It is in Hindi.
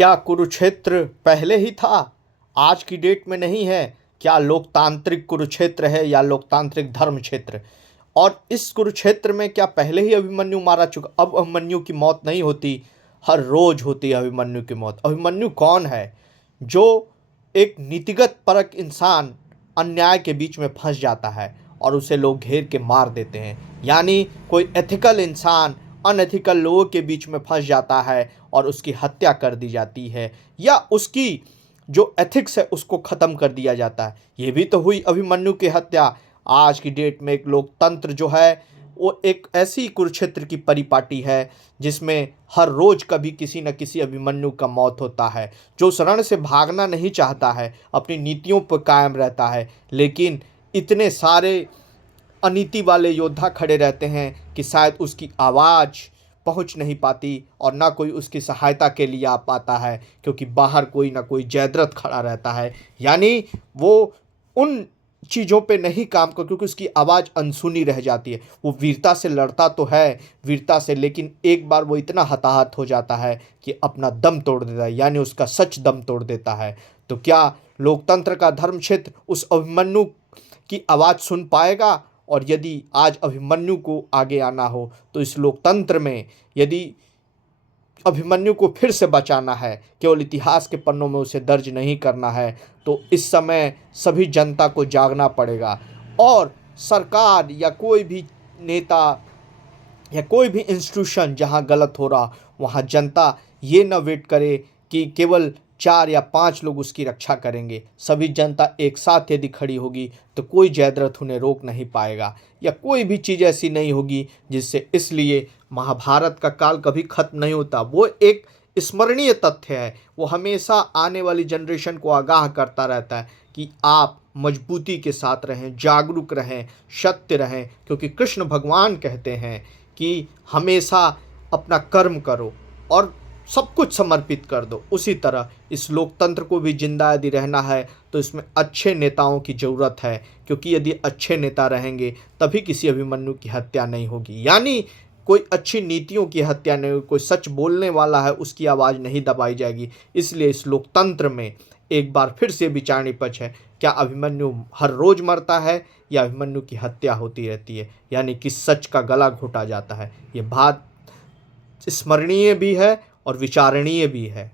क्या कुरुक्षेत्र पहले ही था, आज की डेट में नहीं है? क्या लोकतांत्रिक कुरुक्षेत्र है या लोकतांत्रिक धर्म क्षेत्र? और इस कुरुक्षेत्र में क्या पहले ही अभिमन्यु मारा चुका? अब अभिमन्यु की मौत नहीं होती, हर रोज होती है अभिमन्यु की मौत। अभिमन्यु कौन है? जो एक नीतिगत परक इंसान अन्याय के बीच में फंस जाता है और उसे लोग घेर के मार देते हैं। यानी कोई एथिकल इंसान अनएथिकल लोगों के बीच में फंस जाता है और उसकी हत्या कर दी जाती है, या उसकी जो एथिक्स है उसको ख़त्म कर दिया जाता है। ये भी तो हुई अभिमन्यु की हत्या। आज की डेट में एक लोकतंत्र जो है वो एक ऐसी कुरुक्षेत्र की परिपाटी है जिसमें हर रोज कभी किसी न किसी अभिमन्यु का मौत होता है, जो उस रण से भागना नहीं चाहता है, अपनी नीतियों पर कायम रहता है, लेकिन इतने सारे अनीति वाले योद्धा खड़े रहते हैं कि शायद उसकी आवाज़ पहुंच नहीं पाती और ना कोई उसकी सहायता के लिए आ पाता है, क्योंकि बाहर कोई ना कोई जयद्रथ खड़ा रहता है। यानी वो उन चीज़ों पे नहीं काम कर, क्योंकि उसकी आवाज़ अनसुनी रह जाती है। वो वीरता से लड़ता तो है, वीरता से, लेकिन एक बार वो इतना हताहत हो जाता है कि अपना दम तोड़ देता है, यानी उसका सच दम तोड़ देता है। तो क्या लोकतंत्र का धर्म क्षेत्र उस अभिमन्यु की आवाज़ सुन पाएगा? और यदि आज अभिमन्यु को आगे आना हो तो इस लोकतंत्र में यदि अभिमन्यु को फिर से बचाना है, केवल इतिहास के पन्नों में उसे दर्ज नहीं करना है, तो इस समय सभी जनता को जागना पड़ेगा। और सरकार या कोई भी नेता या कोई भी इंस्टीट्यूशन जहां गलत हो रहा, वहां जनता ये न वेट करे कि केवल 4 या 5 लोग उसकी रक्षा करेंगे। सभी जनता एक साथ यदि खड़ी होगी तो कोई जयद्रथ उन्हें रोक नहीं पाएगा, या कोई भी चीज़ ऐसी नहीं होगी जिससे। इसलिए महाभारत का काल कभी खत्म नहीं होता, वो एक स्मरणीय तथ्य है। वो हमेशा आने वाली जनरेशन को आगाह करता रहता है कि आप मजबूती के साथ रहें, जागरूक रहें, सत्य रहें, क्योंकि कृष्ण भगवान कहते हैं कि हमेशा अपना कर्म करो और सब कुछ समर्पित कर दो। उसी तरह इस लोकतंत्र को भी जिंदा यदि रहना है तो इसमें अच्छे नेताओं की ज़रूरत है, क्योंकि यदि अच्छे नेता रहेंगे तभी किसी अभिमन्यु की हत्या नहीं होगी। यानी कोई अच्छी नीतियों की हत्या नहीं होगी, कोई सच बोलने वाला है उसकी आवाज़ नहीं दबाई जाएगी। इसलिए इस लोकतंत्र में एक बार फिर से विचारणी पक्ष है, क्या अभिमन्यु हर रोज़ मरता है या अभिमन्यु की हत्या होती रहती है, यानी कि सच का गला घोटा जाता है। ये बात स्मरणीय भी है और विचारणीय भी है।